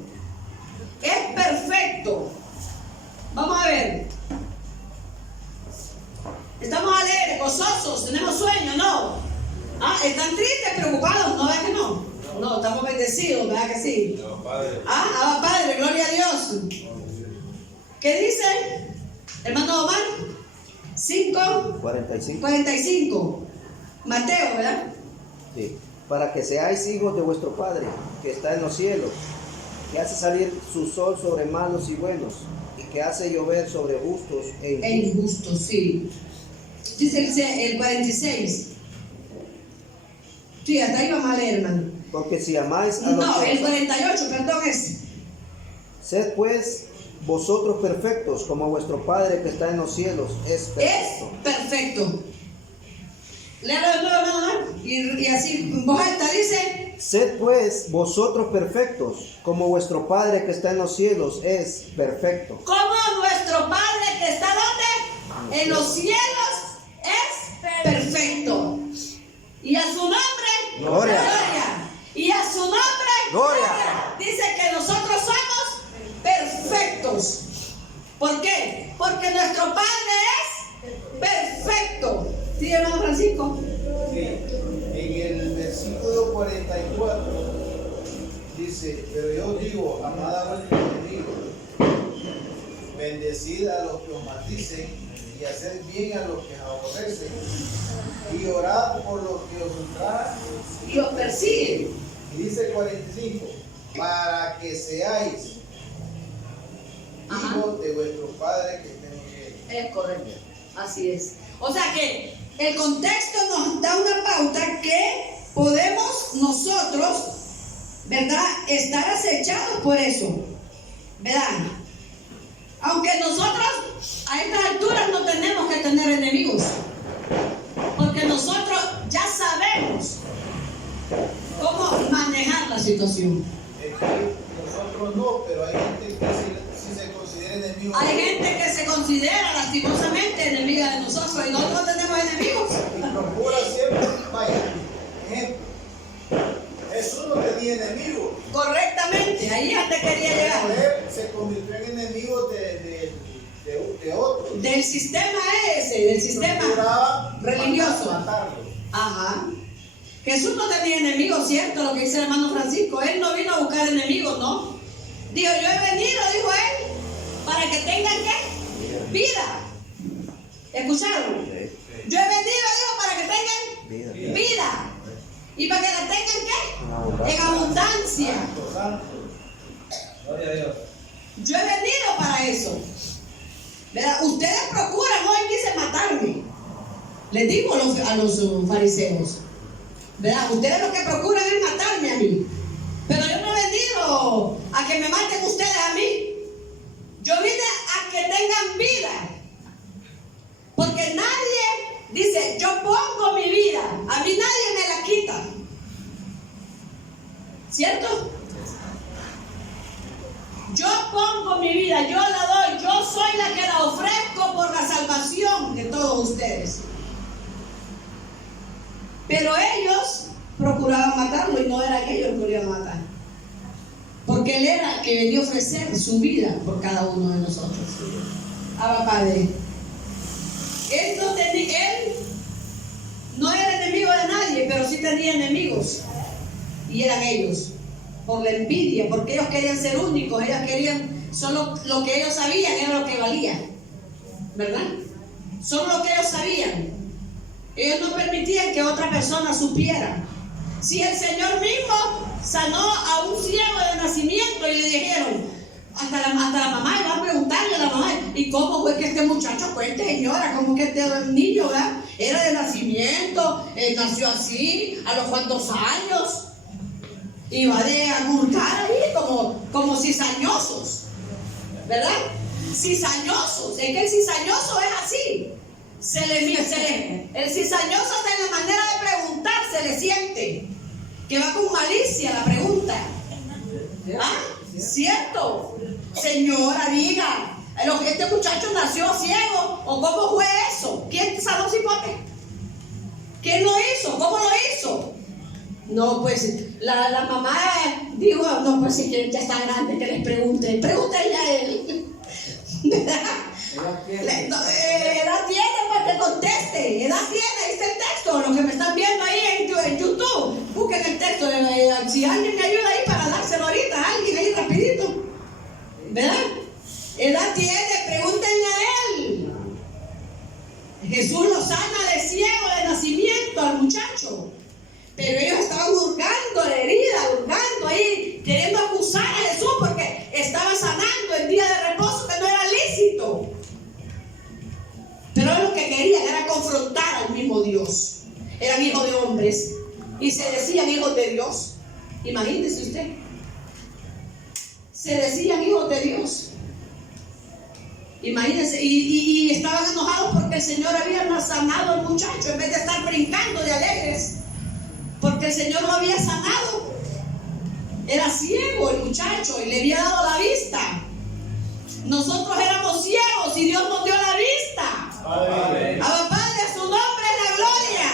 Es perfecto. Vamos a ver. Estamos alegres, gozosos, tenemos sueño, ¿no? ¿Están tristes, preocupados? No, ¿verdad que no? No, estamos bendecidos, ¿verdad que sí? Abba Padre, gloria a Dios. ¿Qué dice, hermano Omar? 5:45. Mateo, ¿verdad? Sí. Para que seáis hijos de vuestro Padre, que está en los cielos, que hace salir su sol sobre malos y buenos, y que hace llover sobre justos e injustos. Injustos, sí. Dice el 46. Sí, hasta ahí vamos a leer, hermano. Porque si amáis a los No, el hombres, 48, perdón, es. sed pues vosotros perfectos, como vuestro Padre que está en los cielos es perfecto. Es perfecto. Léalo de nuevo, hermano. Y así, en voz alta dice. Sed pues vosotros perfectos, como vuestro Padre que está en los cielos es perfecto. Como nuestro Padre que está donde? En los cielos es perfecto. Y a su nombre, Gloria. Y a su nombre, Gloria. Dice que nosotros somos perfectos. ¿Por qué? Porque nuestro Padre es perfecto. ¿Sí, hermano Francisco? Sí. En el versículo 44 dice, pero yo digo, amad a vuestros enemigos, bendecid a los que os maldicen y haced bien a los que os aborrecen, y orad por los que os ultrajan Y os persiguen. y dice 45, para que seáis hijos de vuestro Padre que está en los cielos. Es correcto, así es. O sea que el contexto nos da una pauta que podemos nosotros, ¿verdad?, estar acechados por eso, ¿verdad? Aunque nosotros a estas alturas no tenemos que tener enemigos, porque nosotros ya sabemos cómo manejar la situación. Nosotros no, pero hay gente que sí se considera enemigo. Hay gente que se considera lastimosamente enemiga de nosotros y nosotros tenemos enemigos. Y procura siempre, vaya, ejemplo, Jesús no tenía enemigos. Correctamente, ahí ya te quería llegar. Él se convirtió en enemigo de otros. Del sistema ese, del sistema Procuraba religioso. matarlo. Ajá. Jesús no tenía enemigos, ¿cierto? Lo que dice el hermano Francisco. Él no vino a buscar enemigos, ¿no? Dijo, yo he venido, dijo él, para que tengan, ¿qué? Vida. ¿Escucharon? Yo he venido, dijo, para que tengan vida. Y para que la tengan, ¿qué? En abundancia. Gloria a Dios. Yo he venido para eso. ¿Verdad? Ustedes procuran, hoy dice, matarme. Les digo a los fariseos. ¿Verdad? Ustedes lo que procuran es matarme a mí. Pero yo no he venido a que me maten ustedes a mí. Yo vine a que tengan vida. Porque nadie dice, yo pongo mi vida. A mí nadie me la quita. ¿Cierto? Yo pongo mi vida, yo la doy. Yo soy la que la ofrezco por la salvación de todos ustedes. Pero ellos procuraban matarlo y no eran ellos los que lo iban a matar. Porque él era el que venía a ofrecer su vida por cada uno de nosotros. Abba Padre. Él no era enemigo de nadie, pero sí tenía enemigos. Y eran ellos. Por la envidia, porque ellos querían ser únicos, ellos querían, solo lo que ellos sabían era lo que valía. ¿Verdad? Solo lo que ellos sabían. Ellos no permitían que otra persona supiera. Si el Señor mismo sanó a un ciego de nacimiento y le dijeron, hasta la mamá iba a preguntarle a la mamá, ¿y cómo fue que este muchacho cuente, señora? ¿Cómo que este niño, ¿verdad? Era de nacimiento, nació así, a los cuantos años, iba de agurcar ahí como cizañosos, ¿verdad? Cizañosos, es que el cizañoso es así. El cizañoso en la manera de preguntar se le siente que va con malicia la pregunta. ¿Ah? ¿Cierto? Señora, diga, ¿este muchacho nació ciego? ¿O cómo fue eso? ¿Quién sanó cipote? ¿Quién lo hizo? ¿Cómo lo hizo? No, pues la mamá dijo, no, pues si ya está grande, que les pregunte. Pregúntenle a él. ¿Verdad? Edad tiene para que conteste. Edad tiene, ahí está el texto. Los que me están viendo ahí en YouTube, busquen el texto. Si alguien me ayuda ahí para dárselo ahorita, alguien ahí rapidito. ¿Verdad? Edad tiene, pregúntenle a él. Jesús lo sana de ciego de nacimiento al muchacho. Pero ellos estaban hurgando la herida, hurgando ahí, queriendo acusar a Jesús porque estaba sanando el día de reposo que no era lícito. Pero lo que querían era confrontar al mismo Dios. Eran hijos de hombres y se decían hijos de Dios. Imagínese usted. Se decían hijos de Dios. Imagínense, y estaban enojados porque el Señor había sanado al muchacho en vez de estar brincando de alegres. Porque el Señor lo había sanado. Era ciego el muchacho y le había dado la vista. Nosotros éramos ciegos y Dios nos dio la vista. Amén. Abba Padre, a su nombre es la gloria.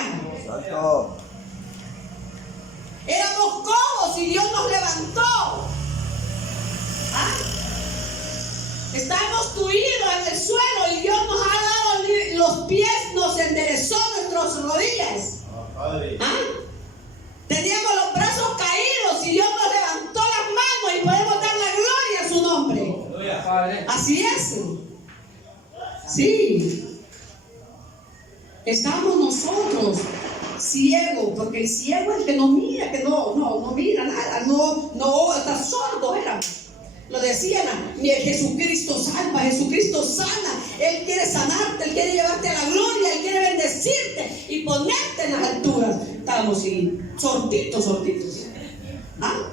Santo. Éramos cojos y Dios nos levantó. ¿Ah? Estábamos tuidos en el suelo y Dios nos ha dado los pies, nos enderezó nuestras rodillas. ¿Ah? Teníamos los brazos caídos y Dios nos levantó las manos y podemos dar la gloria a su nombre. Así es. Sí. Estamos nosotros ciegos, porque el ciego es el que no mira, que no mira nada, no, está sordo éramos. Lo decían, Jesucristo salva, Jesucristo sana. Él quiere sanarte, Él quiere llevarte a la gloria, Él quiere bendecirte y ponerte en las alturas. Estábamos así, sorditos. ¿Ah?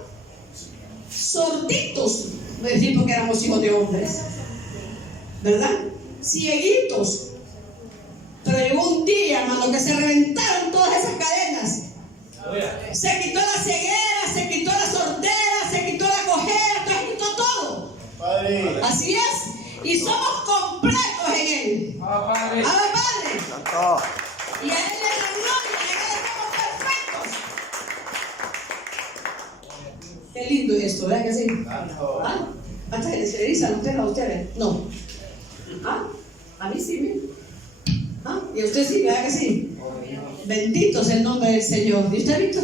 Sorditos, decimos que éramos hijos de hombres, ¿verdad? Cieguitos. Pero llegó un día, hermano, que se reventaron todas esas cadenas. Se quitó la ceguera, se quitó la sordera, se quitó la cojera, se quitó todo. Padre. Así es. Y somos completos en Él. Padre. Amén, Padre. Santo. Y a Él es la gloria, en Él estamos perfectos. Qué lindo es esto, ¿verdad que sí? ¿Ah? ¿Hasta que se erizan a ustedes? No. ¿Ah? A mí sí, mire. ¿Ah? ¿Y a usted sí, verdad que sí? Bendito sea el nombre del Señor. ¿Y usted ha visto?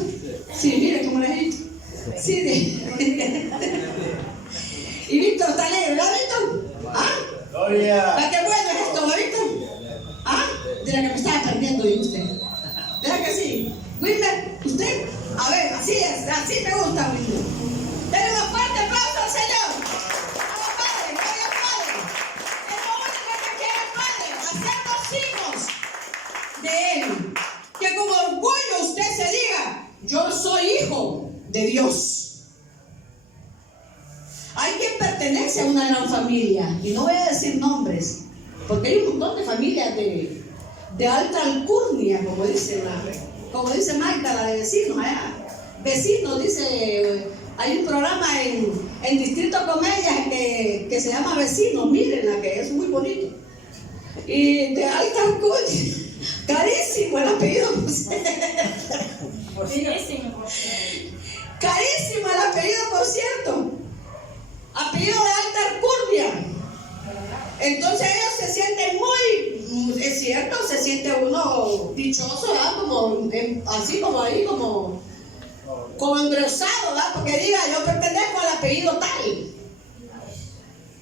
Sí, mire cómo le ha visto. Sí, y Víctor está alegre, ¿verdad, Víctor? ¿Ah? Gloria. ¿Qué bueno es esto, ¿verdad, Víctor? ¿Ah? De la que me estaba perdiendo yo usted. ¿Verdad que sí? Wilmer, ¿usted? A ver, así es, así me gusta, Wilmer. Denle un fuerte aplauso al Señor. ¡Vamos, Padre! ¡Gloria al Padre! Es lo único que quiere el Padre, hacernos hijos de Él. Que con orgullo usted se diga, yo soy hijo de Dios. Hay quien pertenece a una gran familia, y no voy a decir nombres, porque hay un montón de familias de alta alcurnia, como dice Magda, la de vecinos allá. Vecinos, dice, hay un programa en Distrito Comedia que se llama Vecinos, mírenla, que es muy bonito. Y de alta alcurnia, carísimo el apellido. Carísimo el apellido, por cierto. Apellido de alta alcurnia. Entonces ellos se sienten muy, es cierto, se siente uno dichoso, ¿verdad? Como, así como ahí, como engrosado, ¿verdad? Porque diga, yo pertenezco al apellido tal.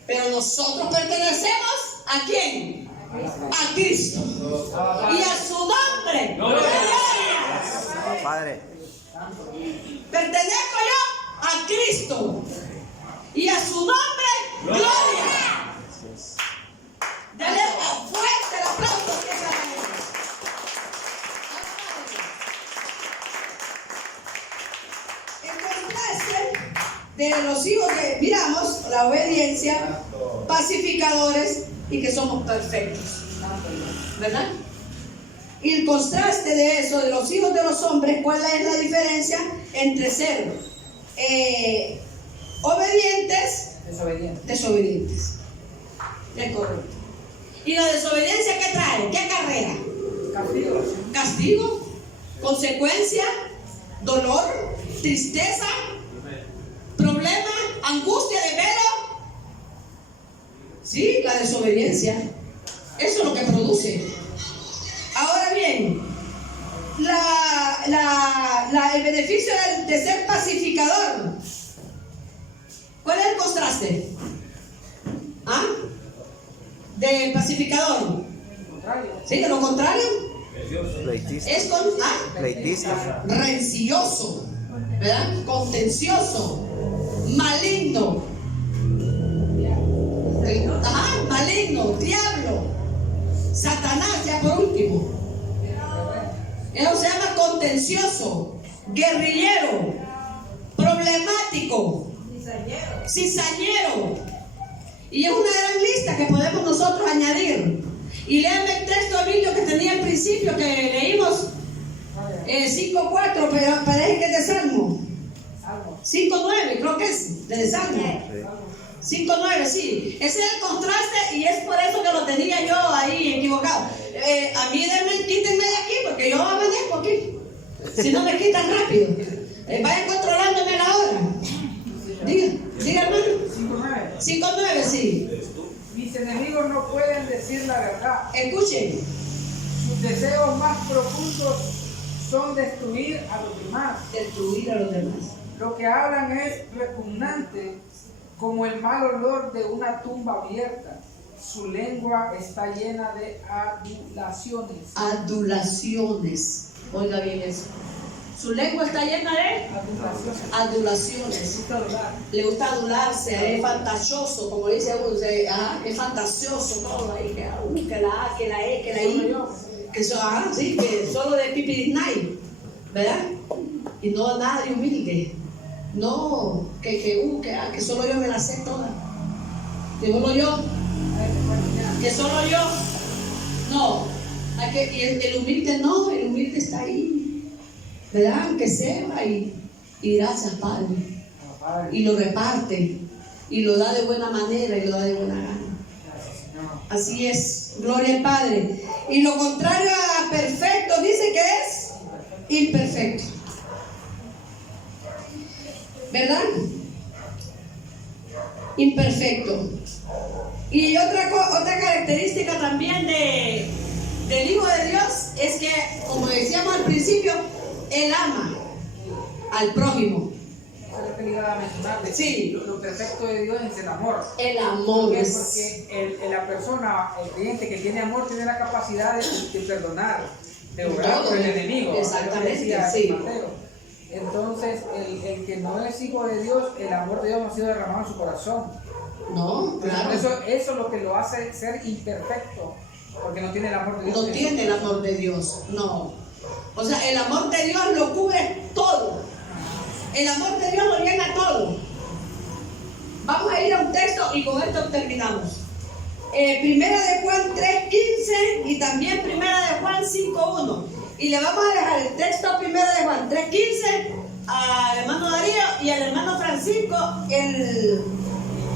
Pero nosotros pertenecemos ¿a quién? A Cristo. Y a su nombre. ¡Gloria! Padre. Pertenezco yo a Cristo. Y a su nombre, gloria. Dale fuerte el aplauso que es a Dios. En contraste de los hijos que miramos, la obediencia, pacificadores y que somos perfectos. ¿Verdad? Y el contraste de eso, de los hijos de los hombres, ¿cuál es la diferencia entre ser obedientes, desobedientes? Es correcto. ¿Y la desobediencia qué trae? ¿Qué acarrea? Castigo, consecuencia, dolor, tristeza, problema, angustia de velo. Sí, la desobediencia. Eso es lo que produce. Ahora bien, el beneficio de ser pacificador. ¿Cuál es el contraste? ¿Ah? De pacificador. ¿Sí? De lo contrario. Es Pleitista. rencilloso, ¿verdad? Contencioso, maligno. Maligno, diablo, Satanás, ya por último. Eso se llama contencioso, guerrillero, problemático, cizañero. Y es una gran lista que podemos nosotros añadir. Y léanme el texto bíblico que tenía al principio, que leímos 5:4, pero parece que es de Salmo. 5:9, creo que es de Salmo. 5:9, sí. Ese es el contraste y es por eso que lo tenía yo ahí equivocado. A mí quítenme de aquí porque yo amanezco aquí. Si no me quitan rápido. Vayan controlándome la hora. Diga hermano. 5:9, sí. Mis enemigos no pueden decir la verdad. Escuchen. Sus deseos más profundos son destruir a los demás. Destruir a los demás. Lo que hablan es repugnante como el mal olor de una tumba abierta. Su lengua está llena de adulaciones. Adulaciones. Oiga bien eso. Su lengua está llena de adulaciones. Le gusta adularse, es fantasioso, como dice uno, es fantasioso todo ahí, que la A, que la E, que la I, que sí, que solo de pipirinay, ¿verdad? Y no nada de humilde. No, que solo yo me la sé toda. Que solo yo. Que solo yo. No. Y el humilde no, el humilde está ahí. ¿Verdad? Que sepa y gracias, Padre. Y lo reparte. Y lo da de buena manera y lo da de buena gana. Así es. Gloria al Padre. Y lo contrario a perfecto dice que es imperfecto. ¿Verdad? Imperfecto. Y otra característica también del Hijo de Dios es que, como decíamos al principio, Él ama al prójimo. Eso es lo que le iba a mencionar. Sí. Lo perfecto de Dios es el amor. El amor. ¿Por qué? Porque la persona, el creyente que tiene amor, tiene la capacidad de perdonar, de orar por el enemigo. Exactamente, sí. Entonces, el que no es hijo de Dios, el amor de Dios no ha sido derramado en su corazón. No, claro. Eso es lo que lo hace ser imperfecto, porque no tiene el amor de Dios. No tiene el amor de Dios, no. O sea, el amor de Dios lo cubre todo. El amor de Dios lo llena todo. Vamos a ir a un texto y con esto terminamos. Primera de Juan 3:15 y también Primera de Juan 5:1. Y le vamos a dejar el texto Primera de Juan 3:15 al hermano Darío y al hermano Francisco el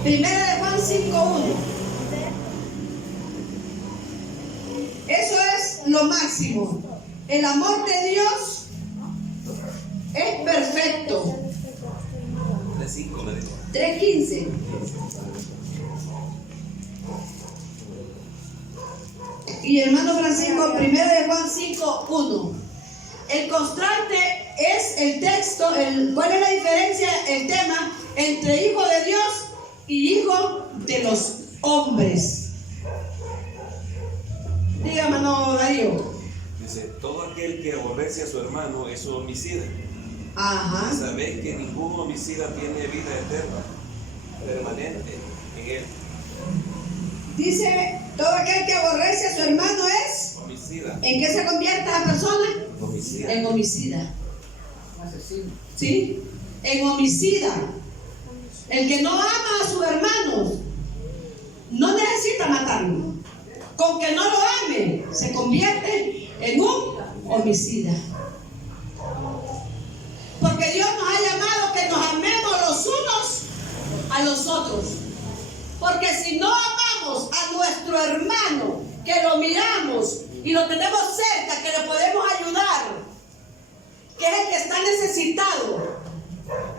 Primera de Juan 5:1. Eso es lo máximo. El amor de Dios es perfecto. 3:5 me dijo. 3:15. Y hermano Francisco, Primera de Juan 5:1. El contraste es el texto, ¿cuál es la diferencia, el tema entre hijo de Dios y hijo de los hombres? Diga, hermano Darío. Dice, todo aquel que aborrece a su hermano es un homicida. Ajá. Sabéis que ningún homicida tiene vida eterna, permanente en él. Dice, todo aquel que aborrece a su hermano es homicida. ¿En qué se convierte la persona? Homicida. En homicida. Un asesino. ¿Sí? En homicida. El que no ama a su hermano no necesita matarlo. Con que no lo ame, se convierte en un homicida. Porque Dios nos ha llamado que nos amemos los unos a los otros. Porque si no amamos a nuestro hermano, que lo miramos y lo tenemos cerca, que le podemos ayudar, que es el que está necesitado,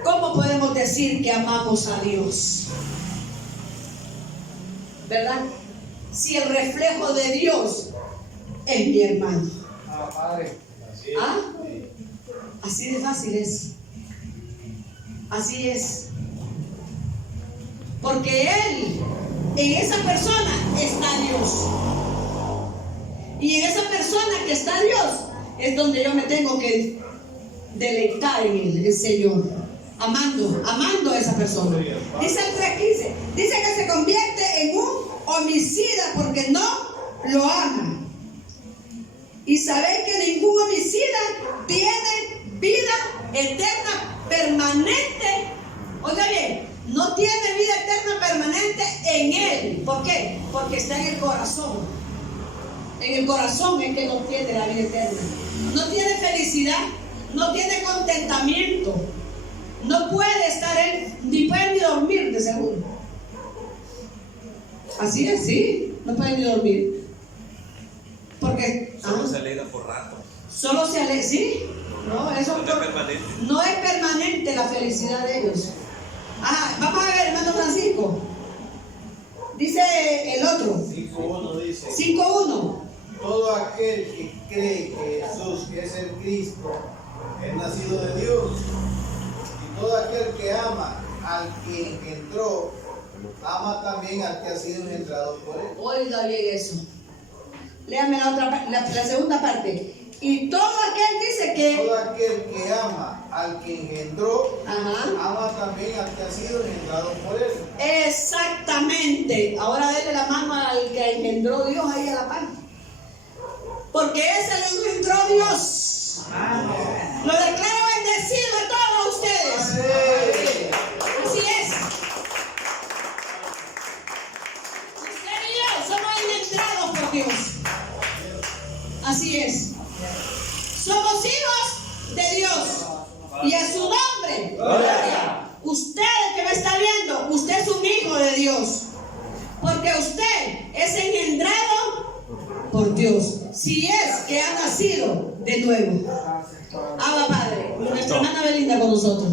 ¿cómo podemos decir que amamos a Dios? ¿Verdad? Si el reflejo de Dios es mi hermano. Padre. ¿Ah? Así de fácil es. Así es. Porque Él, en esa persona está Dios. Y en esa persona que está Dios es donde yo me tengo que deleitar en Él, el Señor. Amando a esa persona. Dice el 3:15, dice que se convierte en un homicida porque no lo ama. Y sabéis que ningún homicida tiene vida eterna permanente. Oiga bien, no tiene vida eterna permanente en él. ¿Por qué? Porque está en el corazón. En el corazón es que no tiene la vida eterna. No tiene felicidad, no tiene contentamiento. No puede estar él, ni puede ni dormir de seguro. Así es, sí, no puede ni dormir. Porque Solo se alegra por rato. solo se alegra, ¿sí? No, eso No es permanente. no es permanente la felicidad de ellos. Vamos a ver, hermano Francisco. Dice el otro. 5:1 dice: 5:1. todo aquel que cree que Jesús es el Cristo es nacido de Dios. Y todo aquel que ama al quien entró, ama también al que ha sido engendrado por él. Oiga bien eso. Léame la segunda parte. Y todo aquel dice que... Todo aquel que ama al que engendró, Ajá. ama también al que ha sido engendrado por él. Exactamente. Ahora denle la mano al que engendró Dios ahí a la par. Porque ese lo engendró Dios. Lo declaro bendecido a todos ustedes. Así es. Usted y yo somos engendrados por Dios. Así es. Somos hijos de Dios. Y a su nombre. Gloria. Usted que me está viendo, usted es un hijo de Dios. Porque usted es engendrado por Dios. Si es que ha nacido de nuevo. Abba Padre. Nuestra hermana Belinda con nosotros.